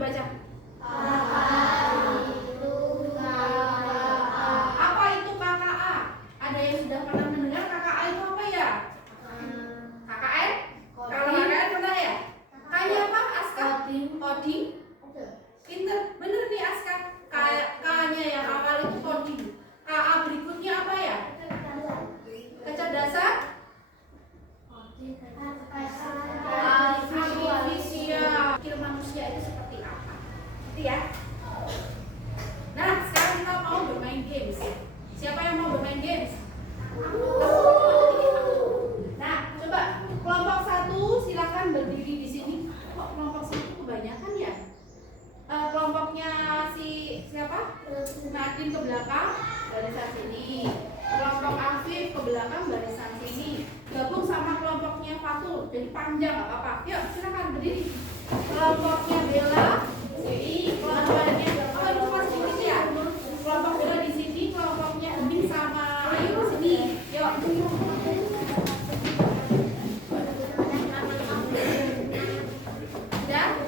baca. Apa itu KKA? Ada yang sudah pernah mendengar KKA itu apa ya? KKN? Kalau KKN pernah ya? Kayak apa Aska? Coding. Pinter, bener nih Aska. K-nya yang awal itu coding. KA berikutnya apa ya? Kecerdasan? Artifisial. Pikir manusia itu seperti apa? Gitu ya. Nah, sekarang kita mau bermain games. Siapa yang mau bermain games? Nah, coba kelompok 1 silakan berdiri di sini. Kok kelompok 1 kebanyakan ya? Kelompoknya si siapa? Nadine ke belakang, barisan sini. Kelompok Afif ke belakang, barisan sini. Gabung sama kelompoknya Fatul, jadi panjang nggak apa-apa. Yuk, silakan berdiri. Kelompoknya Bella, sini. Kelompoknya itu masih sedikit ya. Kelompok Bella di sini, kelompoknya Emin sama Ayu di sini. Yuk. Ya.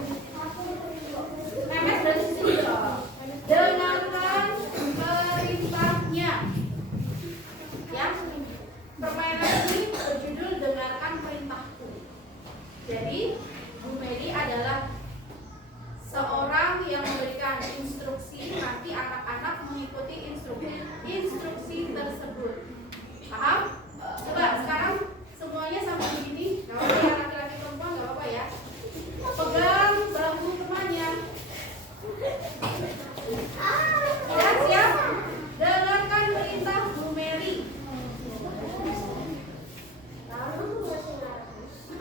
Memes dari sini loh. Dengarkan perintahnya. Ya. Permainan ini berjudul Dengarkan Perintahku. Jadi, Bu Mary adalah seorang yang memberikan instruksi, nanti anak-anak mengikuti instruksi tersebut. Paham? Coba sekarang semuanya sama begini. Kalau ya laki-laki perempuan nggak apa-apa ya. Pegang bahu temannya. Ya, siap? Dengarkan perintah Bu Mary.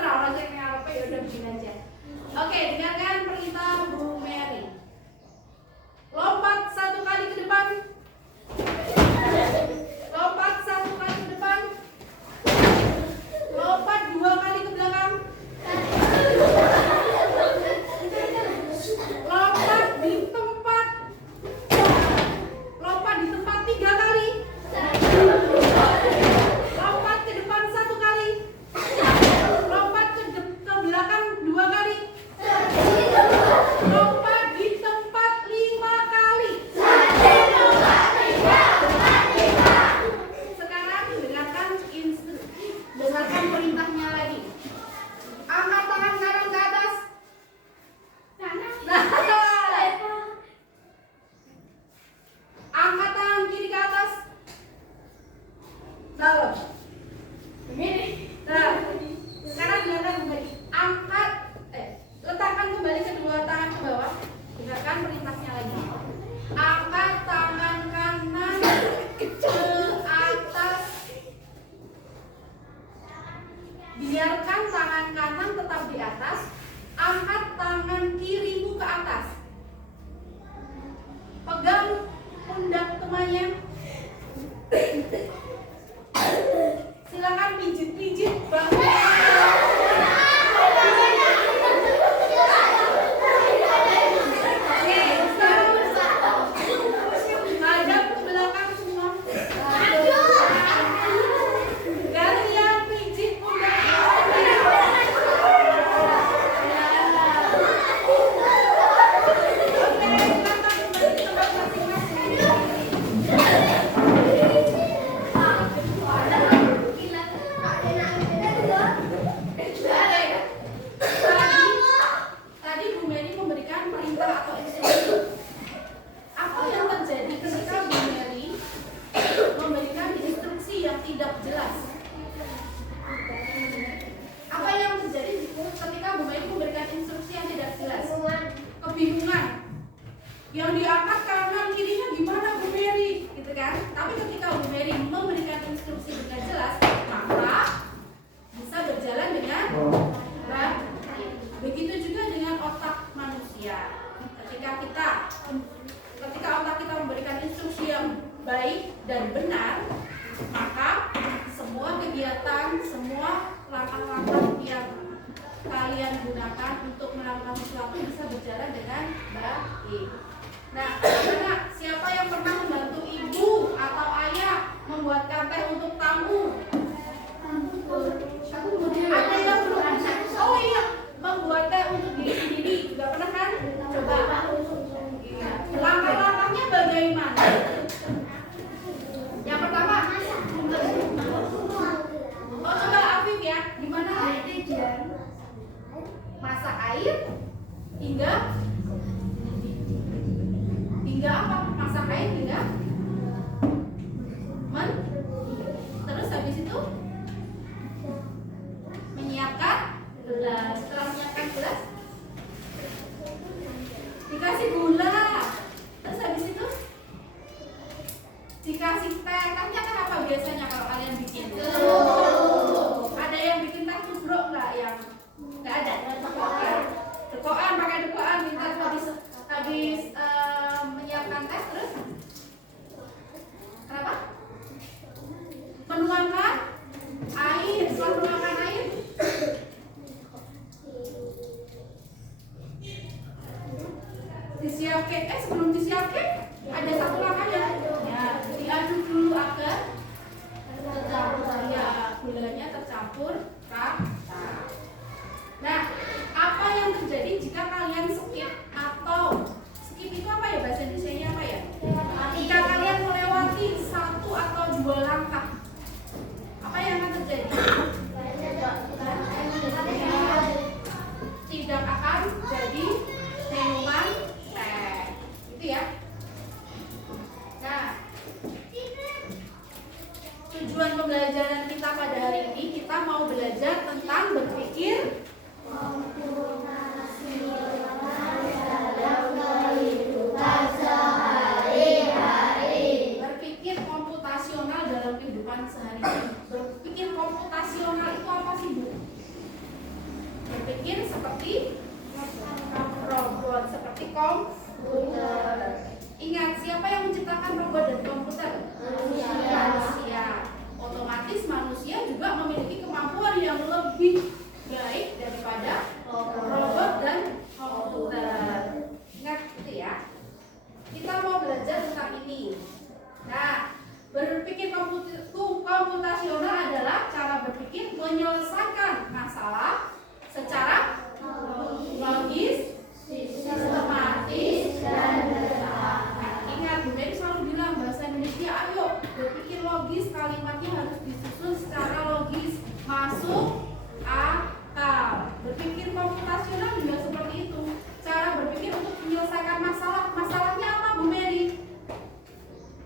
Terlalu aja ngapain ya udah begini aja. Oke, dengarkan perintah Bu Mary. Lompat 1 kali ke depan. Lompat 1 kali ke depan. Lompat 2 kali ke belakang. Lompat di tempat. Lompat di tempat 3 kali. Lompat ke depan 1 kali. Lompat ke belakang 2 kali. Lompat di tempat 5 kali. Sekarang dengarkan perintahnya lagi. Angkat tangan kanan ke atas. Angkat tangan kiri ke atas. Dalam. Begini. Nah, sekarang dengarkan kembali. Letakkan kembali kedua tangan ke bawah. Dengarkan perintahnya lagi. Angkat tangan kanan ke atas. Biarkan tangan kanan tetap di atas. Angkat tangan kirimu ke atas. Pegang pundak temannya. Silakan pijit-pijit bahu. Hadap ke belakang semua. Kalian pijit pundak. campur kata. Nah, apa yang terjadi jika kalian skip atau skip itu apa ya bahasa Indonesianya apa ya? Jika kalian melewati satu atau dua langkah, apa yang akan terjadi? Tidak akan jadi minuman teh, gitu ya. Nah, tujuan pembelajaran kita pada hari ini, kita mau belajar tentang berpikir berpikir komputasional dalam kehidupan sehari-hari. Berpikir komputasional itu apa sih, Bu? Berpikir seperti robot, seperti komputer. Ingat, siapa yang menciptakan robot dan komputer? Manusia. Otomatis manusia juga memiliki kemampuan yang lebih baik daripada robot dan komputer. Ingat itu ya. Kita mau belajar tentang ini. Nah, berpikir komputasional adalah cara berpikir menyelesaikan masalah secara logis, sistematis, dan bertahap. Ingat, Bu Mary selalu bilang bahasa Indonesia, ayo berpikir logis, kalimatnya harus disusun secara logis, masuk akal. Berpikir komputasional juga seperti itu. Cara berpikir untuk menyelesaikan masalah. Masalahnya apa, Bu Mary?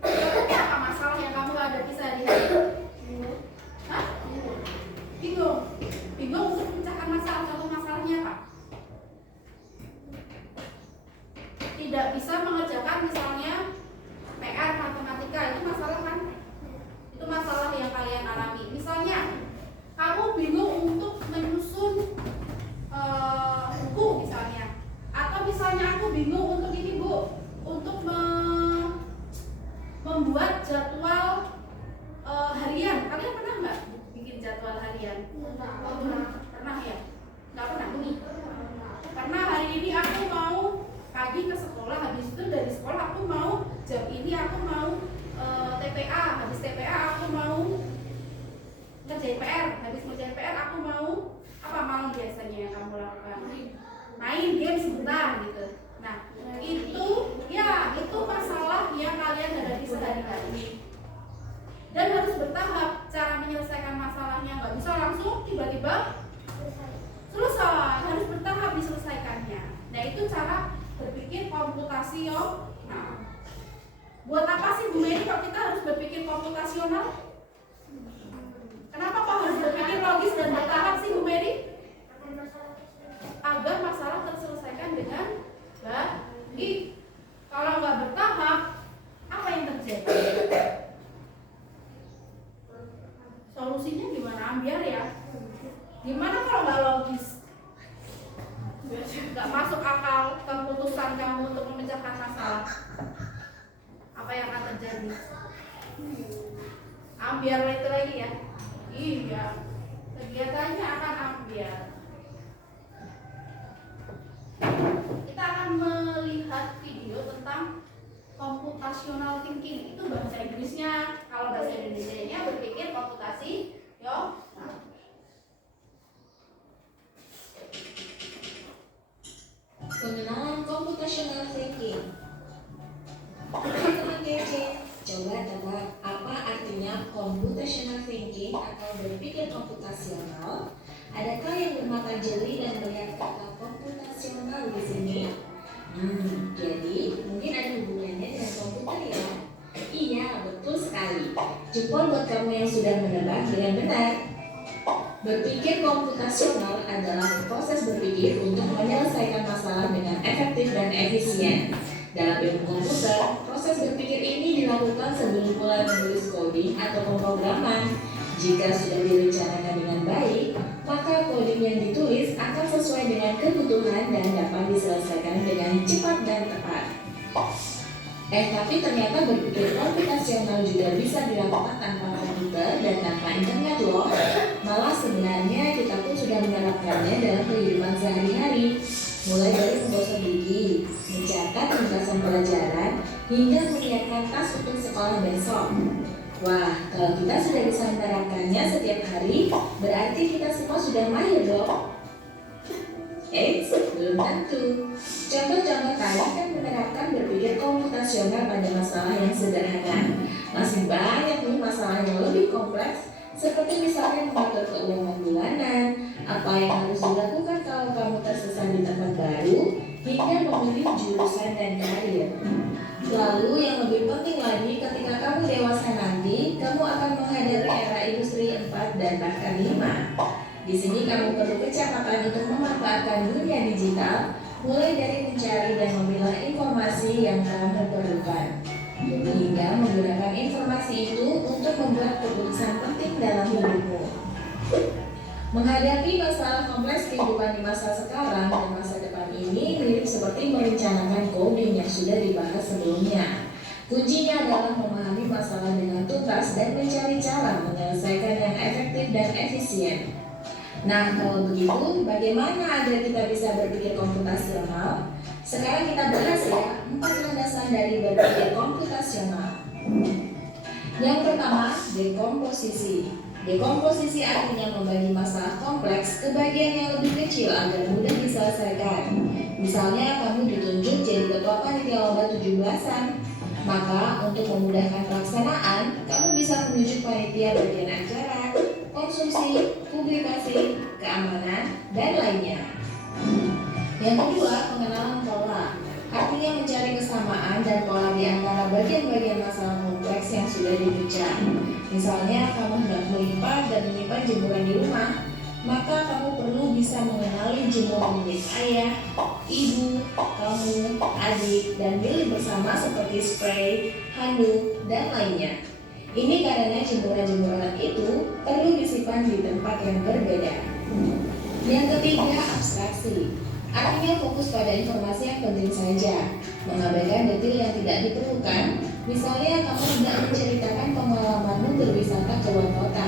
Apa masalah yang kamu hadapi sehari-hari? Hah? Bingung. Bingung untuk memecahkan masalah. Contoh masalahnya apa? Tidak bisa mengerjakan misalnya PR matematika, itu masalah kan? Itu masalah yang kalian alami. Misalnya kamu bingung untuk menyusun buku misalnya, atau misalnya aku bingung untuk ini, Bu, untuk membuat jadwal harian. Kalian pernah nggak bikin jadwal harian? Pernah ya? Nggak pernah? Karena hari ini aku mau pagi ke sekolah, habis itu dari sekolah aku mau jam ini aku mau TPA, habis TPA aku mau ngerjain PR, habis ngerjain PR aku mau apa malam biasanya yang kamu lakukan? Main game sebentar gitu. Nah, itu masalah yang kalian hadapi sehari-hari. Dan harus bertahap cara menyelesaikan masalahnya, nggak bisa langsung tiba-tiba selesai, harus bertahap diselesaikannya. Nah, itu cara berpikir komputasional. Buat apa sih, Bu Mary, kalau kita harus berpikir komputasional? Kenapa kok harus berpikir logis dan bertahap sih, Bu Mary? Agar masalah terselesaikan dengan baik. Kalau nggak bertahap, apa yang terjadi? Solusinya gimana? Ambiar ya. Gimana kalau nggak logis? Nggak masuk akal keputusan kamu untuk memecahkan masalah. Apa yang akan terjadi? Ambiar itu lagi ya. Iya, kegiatannya akan ambiar. Kita akan melihat video tentang computational thinking. Itu bahasa Inggrisnya. Kalau bahasa Indonesianya berpikir komputasi. Pengenalan computational thinking. Teman-teman DC, coba tebak apa artinya computational thinking atau berpikir komputasional? Adakah yang bermata jeli dan melihat kata komputasional di sini? Jadi mungkin ada hubungannya dengan komputer ya? Iya, betul sekali. Jempol buat kamu yang sudah menebak dengan benar. Berpikir komputasional adalah proses berpikir untuk menyelesaikan masalah dengan efektif dan efisien. Dalam ilmu komputer, proses berpikir ini dilakukan sebelum mulai menulis coding atau pemrograman. Jika sudah direncanakan dengan baik, maka coding yang ditulis akan sesuai dengan kebutuhan dan dapat diselesaikan dengan cepat dan tepat. Tapi ternyata berpikir komputasional juga bisa dilakukan tanpa komputer dan tanpa internet loh. Malah sebenarnya kita pun sudah menerapkannya dalam kehidupan sehari-hari. Mulai dari menggosok gigi, mencatat ringkasan pelajaran, hingga menyiapkan tas untuk sekolah besok. Wah, kalau kita sudah bisa menerapkannya setiap hari hari, berarti kita semua sudah mahir dong. Belum tentu. Contoh-contoh tadi kan menerapkan berpikir komputasional pada masalah yang sederhana. Masih banyak nih masalah yang lebih kompleks, seperti misalnya mengatur keuangan bulanan, apa yang harus dilakukan kalau kamu tersesat di tempat baru, hingga memilih jurusan dan karir. Lalu yang lebih penting lagi, ketika kamu dewasa nanti, kamu akan menghadapi era industri 4 dan bahkan 5. Di sini kamu perlu kecepatan untuk memanfaatkan dunia digital, mulai dari mencari dan memilah informasi yang kamu perlukan, hingga menggunakan informasi itu untuk membuat keputusan penting dalam hidupmu. Menghadapi masalah kompleks kehidupan di masa sekarang dan masa depan ini mirip seperti merencanakan coding yang sudah dibahas sebelumnya. Kuncinya adalah memahami masalah dengan tuntas dan mencari cara menyelesaikan yang efektif dan efisien. Nah, kalau begitu, bagaimana agar kita bisa berpikir komputasional? Sekarang kita bahas ya, 4 landasan dari berpikir komputasional. Yang pertama, dekomposisi. Dekomposisi artinya membagi masalah kompleks ke bagian yang lebih kecil agar mudah diselesaikan. Misalnya, kamu ditunjuk jadi ketua panitia lomba 17-an. Maka, untuk memudahkan pelaksanaan, kamu bisa menunjuk panitia bagian acara, konsumsi, publikasi, keamanan, dan lainnya. Yang kedua, pengenalan pola. Artinya mencari kesamaan dan pola di antara bagian-bagian masalah kompleks yang sudah dipecah. Misalnya, kamu hendak melipat dan menyimpan jemuran di rumah, maka kamu perlu bisa mengenali jemuran milik ayah, ibu, kamu, adik, dan milik bersama seperti spray, handuk, dan lainnya. Ini karena jemuran-jemuran itu perlu disimpan di tempat yang berbeda. Yang ketiga, abstraksi. Artinya fokus pada informasi yang penting saja, mengabaikan detail yang tidak diperlukan. Misalnya, kamu hendak menceritakan pengalamanmu berwisata ke luar kota.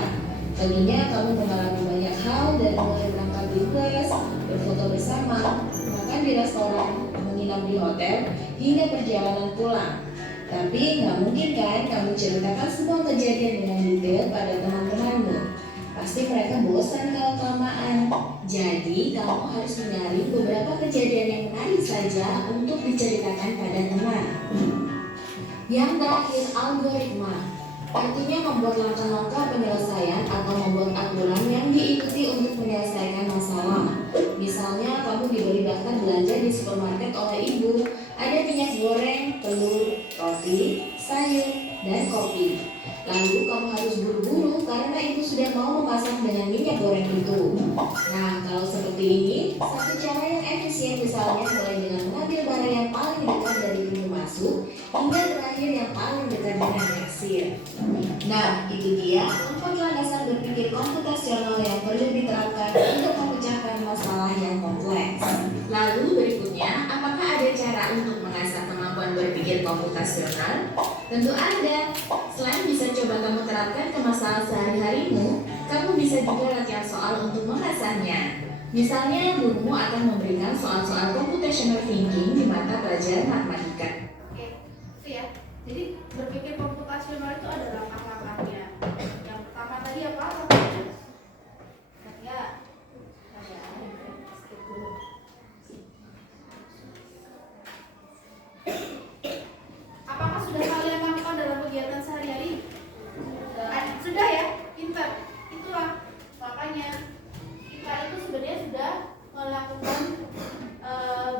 Tentunya kamu mengalami banyak hal dari mulai berangkat di bus, berfoto bersama, makan di restoran, menginap di hotel, hingga perjalanan pulang. Tapi nggak mungkin kan kamu ceritakan semua kejadian dengan detail pada teman-temanmu. Pasti mereka bosan kalau kelamaan. Jadi kamu harus mencari beberapa kejadian yang menarik saja untuk diceritakan pada teman. Yang terakhir, algoritma. Artinya membuat langkah-langkah penyelesaian atau membuat aturan yang diikuti untuk menyelesaikan masalah. Misalnya kamu diberi daftar belanja di supermarket oleh ibu. Ada minyak goreng, telur, roti, sayur, dan kopi. Lalu kamu harus buru-buru karena ibu sudah mau memasak dengan minyak goreng itu. Nah, kalau seperti ini, satu cara yang efisien misalnya mulai dengan mengambil barang yang paling dekat dari pintu masuk hingga terakhir yang paling dekat dengan kasir. Nah, itu dia 4 landasan berpikir komputasional yang perlu diterapkan untuk memecahkan masalah yang kompleks. Lalu berikutnya, apakah ada cara untuk mengasah kemampuan berpikir komputasional? Tentu ada. Selain bisa coba kamu terapkan ke masalah sehari-harimu, kamu bisa juga latihan soal untuk mengasahnya. Misalnya, gurumu akan memberikan soal-soal computational thinking di mata pelajaran matematika. Oke, itu ya. Jadi berpikir komputasional itu ada langkah-langkahnya. Yang pertama tadi apa? Ya, skip dulu. Apakah sudah kalian lakukan dalam kegiatan sehari-hari? Sudah ya, pintar. Itulah makanya kita itu sebenarnya sudah melakukan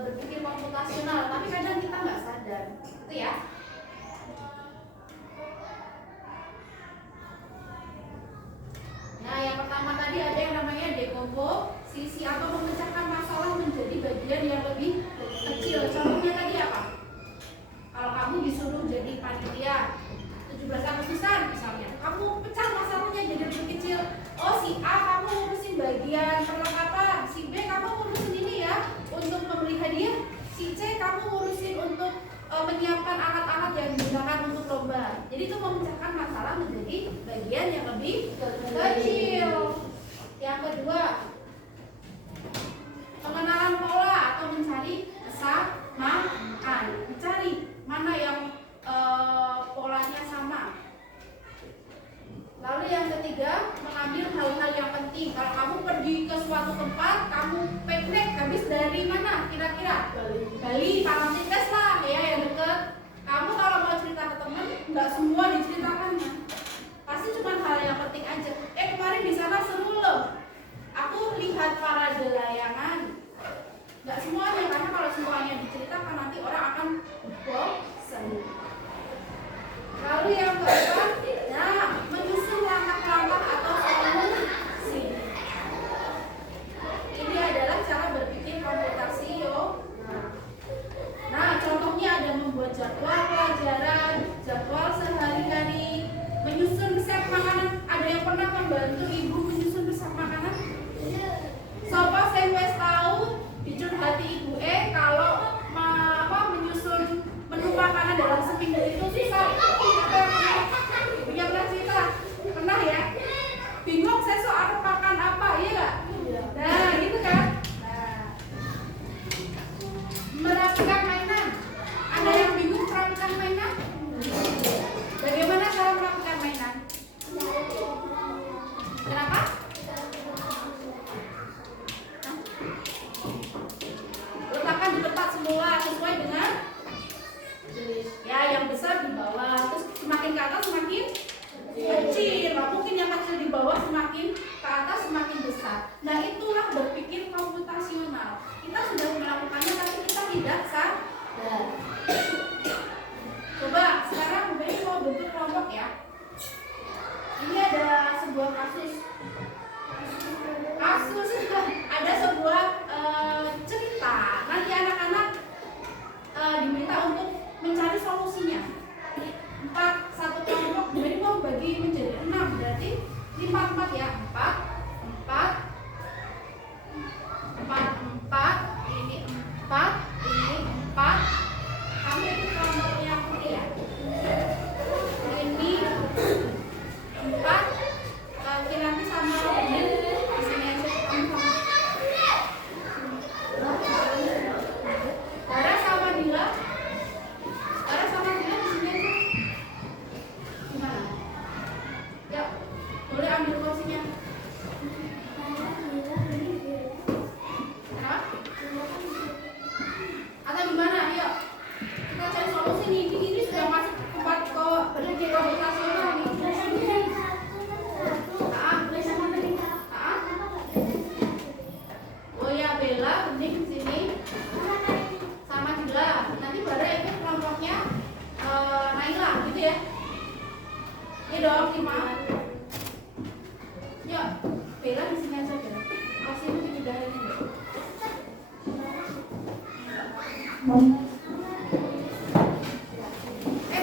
berpikir komputasional, tapi kadang kita nggak sadar, itu ya. Nah, yang pertama tadi ada yang namanya dekomposisi atau memecahkan masalah menjadi bagian yang lebih kecil. Contohnya tadi apa? Kalau kamu disuruh jadi panitia 17 Agustusan misalnya, kamu pecah masalahnya jadi lebih kecil. Oh, si A kamu ngurusin bagian perlengkapan, si B kamu ngurusin ini ya untuk membeli hadiah, si C kamu ngurusin untuk menyiapkan alat-alat yang digunakan untuk lomba. Jadi itu memecahkan masalah menjadi bagian yang lebih kecil. Yang kedua, pengenalan pola atau mencari kesamaan, mencari mana yang polanya sama. Lalu yang ketiga, mengambil hal-hal nih, kalau kamu pergi ke suatu tempat, kamu piknik habis dari mana kira-kira? Bali, Parangtritis lah ya yang deket. Kamu kalau mau cerita ke teman, nggak semua diceritakannya. Pasti cuma hal yang penting aja. Kemarin di sana seru loh. Aku lihat parade layangan. Nggak semuanya, karena kalau semuanya diceritakan nanti orang akan bosan. Lalu yang keempat, nah, menyusun langkah-langkah atau solusi. Ini adalah cara berpikir komputasi yo. Nah, contohnya ada membuat jadwal pelajaran, jadwal sehari-hari, menyusun resep makanan. Ada yang pernah membantu ibu menyusun resep makanan? Sopo sing wis tahu dicurhati ibu kalau menyusun menu makanan dalam seminggu itu susah. Ibunya pernah cerita? Pernah ya? Bingung sesok harus makan apa, iya nggak? Nah, gitu kan? Nah, merapikan mainan. Ada yang bingung merapikan mainan? Bagaimana cara merapikan mainan? Kenapa? Letakkan di tempat semula sesuai dengan ya, yang besar di bawah, terus semakin ke atas semakin kecil. Mungkin yang kecil di bawah semakin ke atas semakin besar. Nah, itulah berpikir komputasional. Kita sudah melakukannya tapi kita tidak sadar. Coba sekarang Bunda mau bentuk kelompok ya. Ini ada sebuah kasus ada sebuah cerita. Nanti anak-anak diminta untuk mencari solusinya. 4 satu kelompok, jadi mau bagi menjadi 6, berarti 4 ya, 4 ini 4 ini 4. Kamu itu kelompoknya putih ya. Ini 4 nanti sama ini di sini aja sama. Dara sama Dila di sini aja. Gimana? Ya, boleh ambil kursinya. Hah? Atau gimana? Ayo kita cari solusi nih. Ini sudah masuk tempat berpikir komputasional nih. Oh ya, Bella penting di sini sama Dila. Nanti baru ikut kelompoknya Naila gitu ya. Iya dong, 5. Yuk, Bella di sini aja deh. Kasih itu dipindahin deh.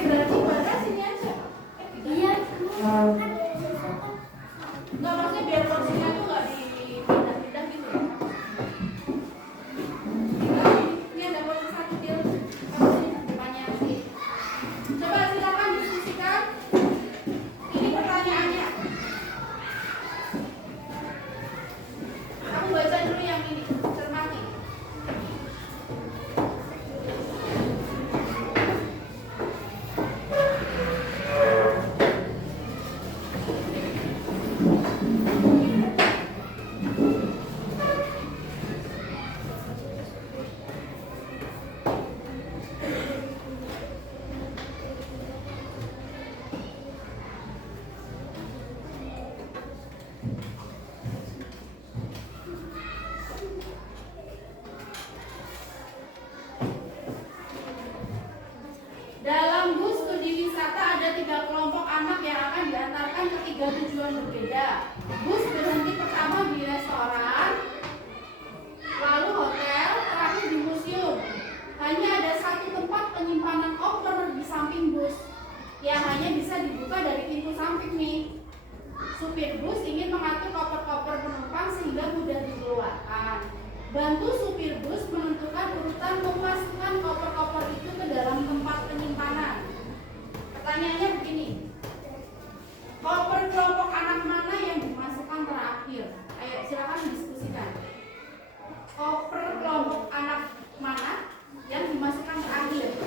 Berarti Bara sini aja. Iya. Enggak, maksudnya biar kursinya tuh nggak dipindah-pindah gitu ya. Ini ada kursi satu dia. Kamu sini depannya sih. Coba silakan diskusikan. Ini pertanyaannya. Kamu baca dulu yang ini, cermati. Dalam bus studi wisata ada 3 kelompok anak yang akan diantarkan ke 3 tujuan berbeda. Bus berhenti pertama di restoran, lalu hotel, terakhir di museum. Hanya ada satu tempat penyimpanan koper di samping bus yang hanya bisa dibuka dari pintu samping nih. Supir bus ingin mengatur koper-koper penumpang sehingga mudah dikeluarkan. Bantu supir bus menentukan urutan memasukkan koper-koper itu ke dalam tempat penyimpanan. Pertanyaannya begini, koper kelompok anak mana yang dimasukkan terakhir? Ayo silakan diskusikan. Koper kelompok anak mana yang dimasukkan terakhir?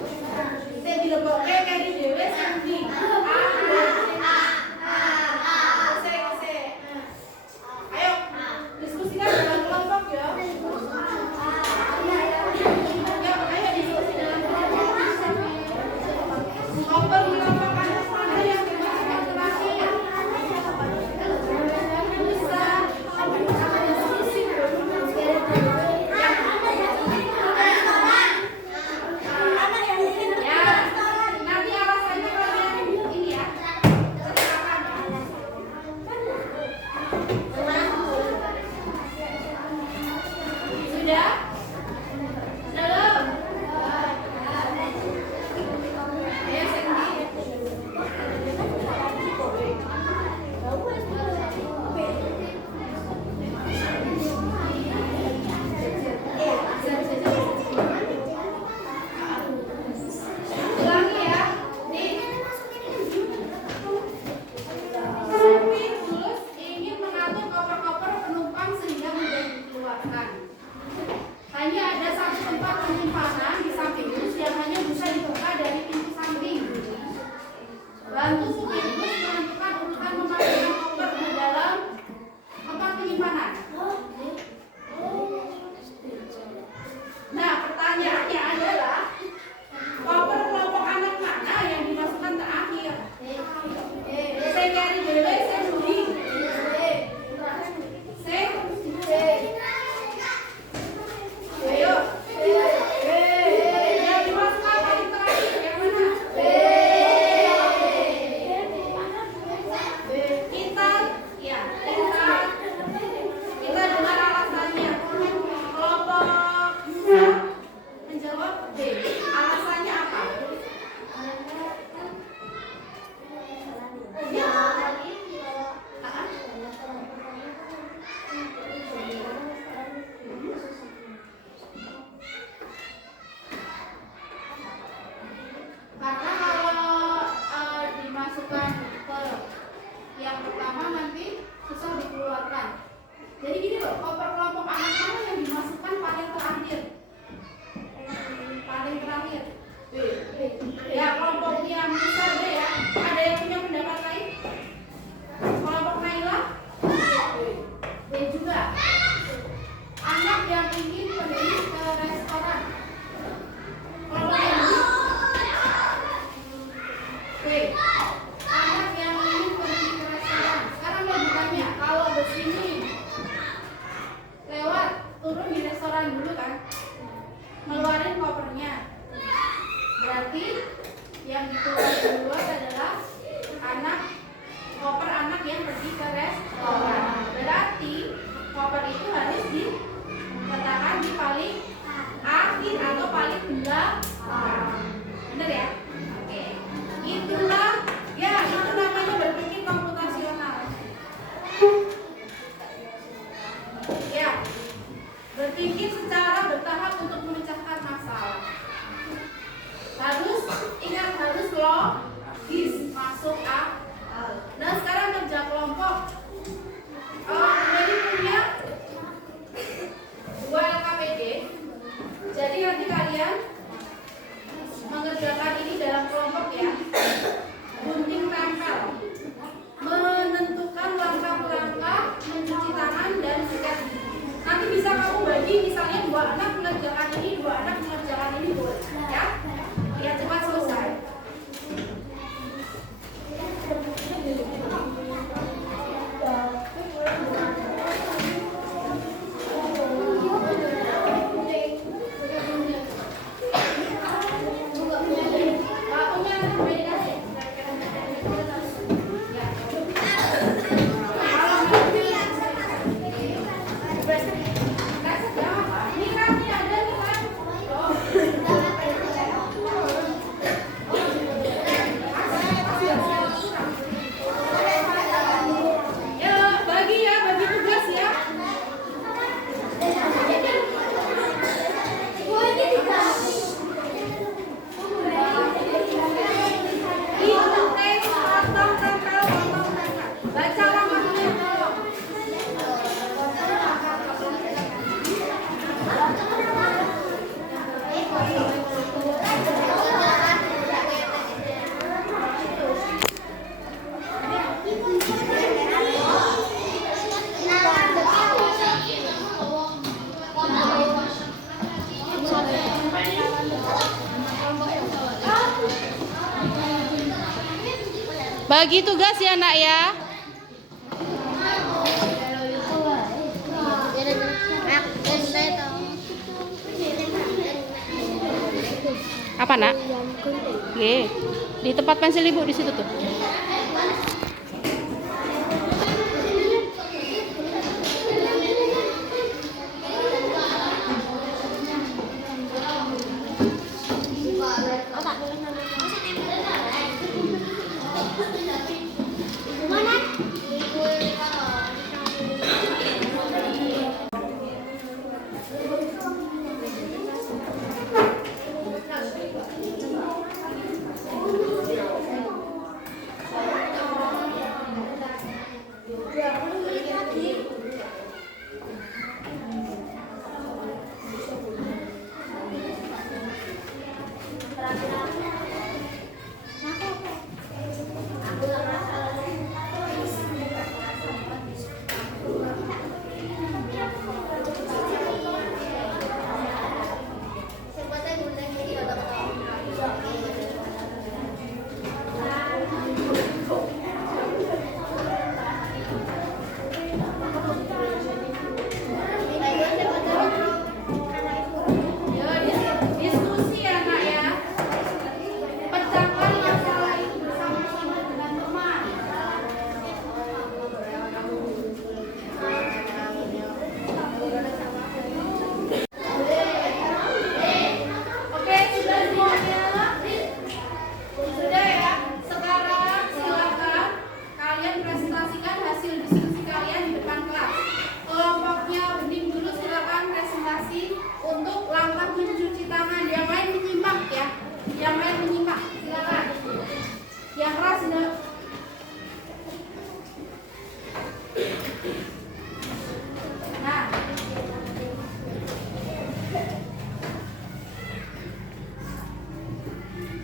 Saya dileboknya kayak di dewe sendi. Ayo berpikir secara bertahap untuk memecahkan masalah. Harus ingat, harus logis, masuk akal. Nah sekarang kerja kelompok. Jadi punya 2 LKPD. Jadi nanti kalian mengerjakan ini dalam kelompok ya. Gunting tempel, menentukan langkah-langkah mencuci tangan dan sikat gigi. Nanti bisa kamu bagi, misalnya 2 anak mengerjakan ini, 2 anak mengerjakan ini, boleh ya. Biar cepat selesai. Bagi tugas ya nak ya. Apa nak? Oke. Di tempat pensil ibu di situ tuh.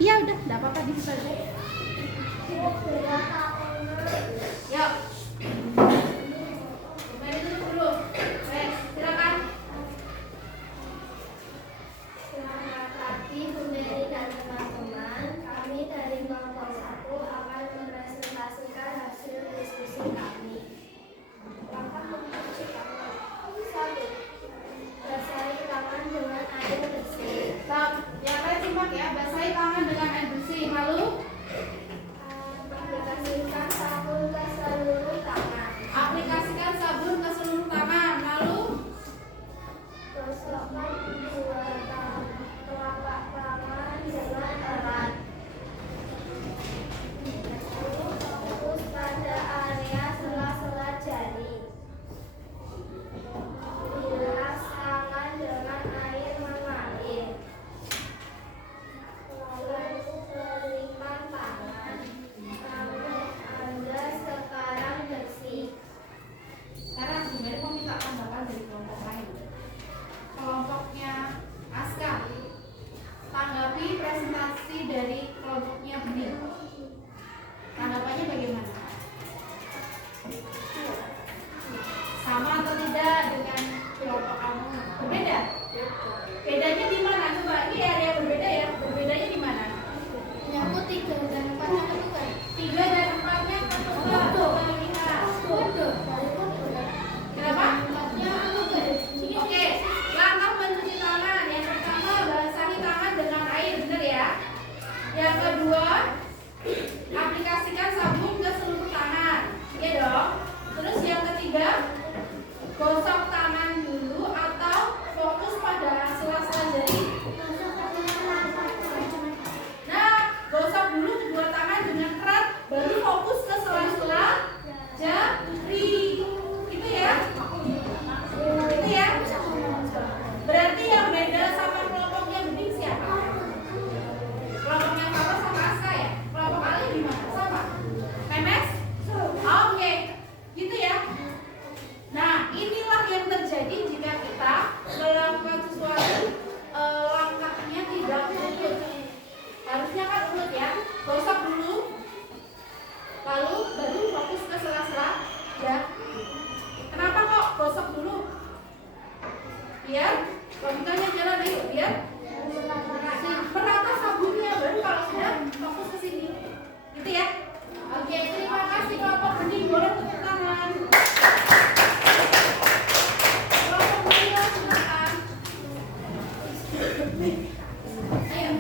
Iya udah, enggak apa-apa di situ aja. Yuk. Kembali dulu dulu. Baik, silakan. Selamat pagi Bu Mary dan teman-teman. Kami dari kelompok 1 akan mempresentasikan hasil diskusi kami. Langkah mencuci tangan. 1. Basahi tangan dengan air bersih. Stop. Yang lain simak ya, basahi tangan dengan air bersih. Lalu Aplikasi biar logikanya jalan ayo biar merata sabunnya baru kalau sudah fokus ke sini gitu ya. Oke, terima kasih kelompok bening, boleh tepuk tangan. Kelompok bening silakan. Ayo.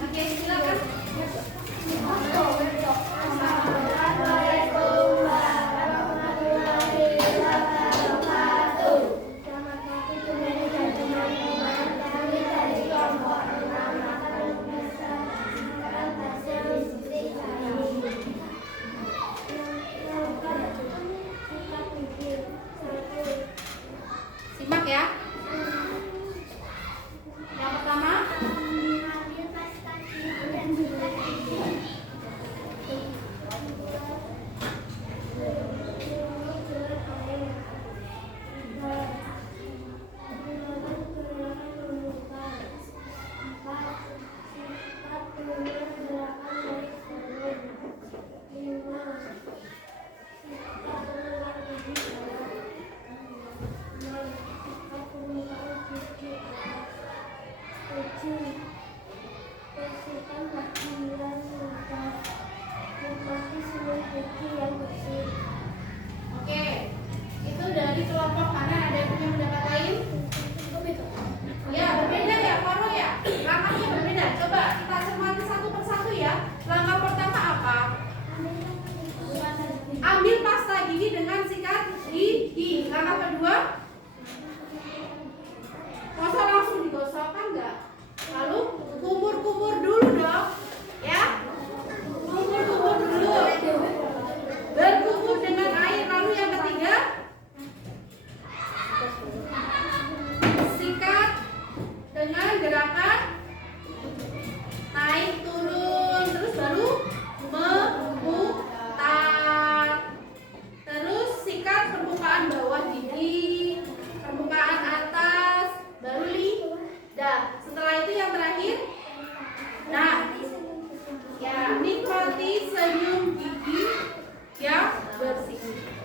Oke, silakan. Selamat pagi Bunda dan teman-teman. Kami dari kelompok 6 akan mempresentasikan hasil diskusi kami. Sifat gigi 1. Simak ya. Yang pertama, Mengambil pasta gigi dan sikat gigi. Bersihkan bagian ludah, nikmati seluruh gigi yang bersih. oke. Itu dari kelompok kanan, ada yang punya pendapat lain? Ya, berbeda ya, Faro ya. Langkahnya berbeda. Coba kita cermati satu persatu ya. Langkah pertama apa? Ambil pasta gigi dengan sikat gigi. Langkah kedua, masa langsung digosokkan enggak? Lalu kumur-kumur dulu dong, ya. Kumur-kumur dulu. Berkumur dengan air. Lalu yang ketiga, sikat dengan gerakan naik turun, terus baru memutar. Terus sikat permukaan bawah gigi, permukaan atas, baru lidah. Setelah itu yang terakhir, nah, ya nikmati senyum gigi yang bersih.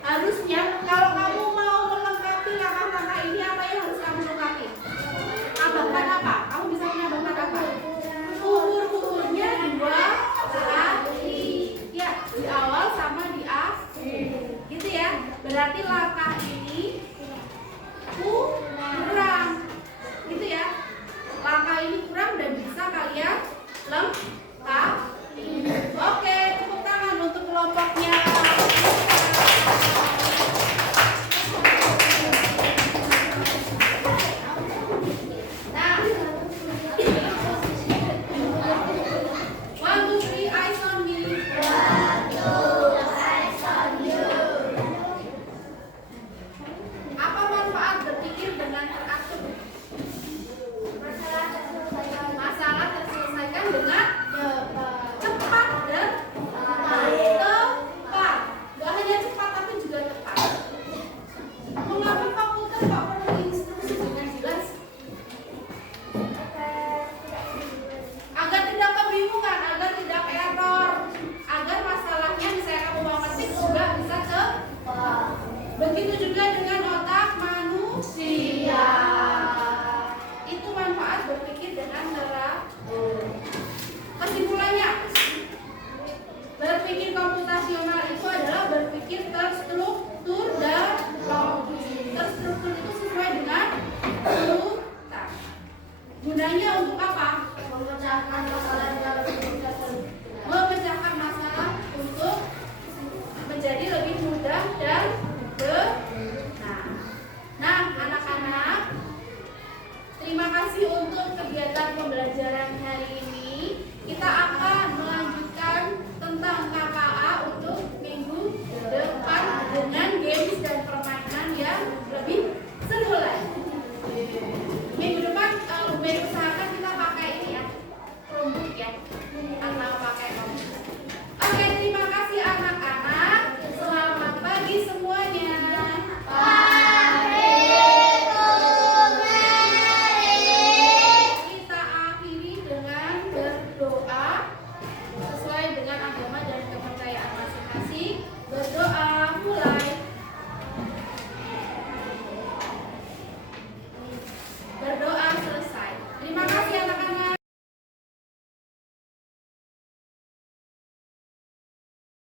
Harusnya kalau kamu mau melengkapi langkah-langkah ini, apa yang harus kamu lengkapi? Tambahkan apa? Kamu bisa menambahkan apa? Kumur-kumurnya 2 kali. Ya, di awal sama di akhir. Gitu ya. Berarti langkah ini kurang. Gitu ya. Langkah ini kurang dan bisa kalian lengkapi. Oke, tepuk tangan untuk kelompoknya. Nah, 1, 2, 3, eyes on me. Apa manfaat berpikir dengan teratur? Masalah terselesaikan dengan cepat dan tepat. Gak hanya cepat tapi juga tepat. Mengapa komputer kok perlu instruksi dengan jelas? Agar tidak kebingungan, agar tidak error, agar masalahnya misalnya kamu mau ketik juga bisa cepat. Begitu juga dengan otak manusia. Itu manfaat berpikir dengan teratur. Kesimpulannya, berpikir komputasional itu adalah berpikir terstruktur dan logis. Terstruktur itu sesuai dengan urutan. Gunanya untuk apa? Memecahkan masalah dalam memecahkan masalah untuk menjadi lebih mudah dan benar. Nah, anak-anak, terima kasih untuk kegiatan pembelajaran hari ini. Kita akan melanjutkan tentang KKA untuk minggu depan dengan games dan permainan yang lebih seru lagi. Minggu depan kalau Mary usahakan kita pakai ini ya, Chromebook ya, atau pakai komputer. Oke, terima kasih anak-anak. Selamat pagi semua.